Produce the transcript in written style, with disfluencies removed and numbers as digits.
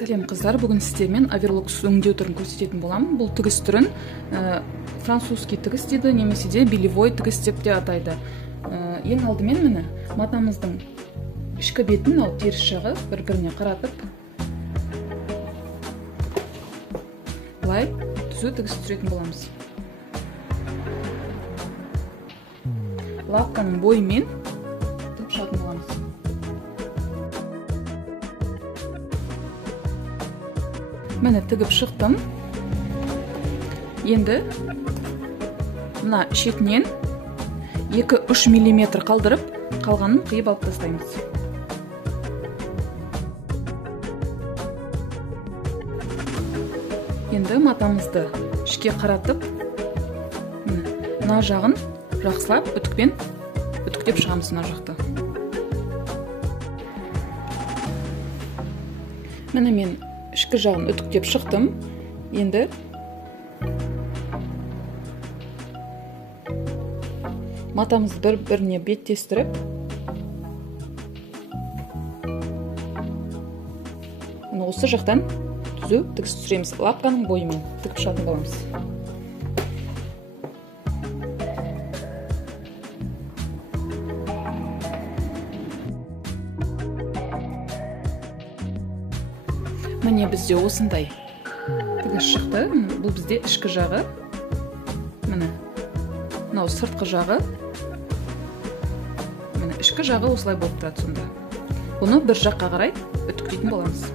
Сәлем қыздар, бүгін сіздермен оверлокс өңдеу түрін көрсететін боламын. Бұл тігіс түрін французский тігіс дейді, немесе де белевой тігіс деп те атайды. Ең алдымен міне матамыздың ішкі бетін, ал теріс жағы бір-біріне қаратып, былай түзу тігіс түсіретін боламыз. Лапканың бойымен тігіп шығатын боламыз. Мені тігіп шықтым. Енді мына шетінен 2-3 мм қалдырып, қалғанын қиып алып тастаймыз. Енді матамызды ішке қаратып, мына жағын жақсылап үтіктеп шығамыз мына жақты. Міне мен ішкі жағын үтіктеп шықтым. Енді матамызды бір-біріне беттестіріп, осы жақтан түзу тігіс түсіреміз. Лапканың бойымен тігіп шығатын боламыз. Міне бізде осындай тігіс шықты. Бұл бізде ішкі жағы. Міне мынау сыртқы жағы. Міне ішкі жағы осылай болып тұрады сонда. Бұны бір жаққа қарай үтіктейтін боламыз.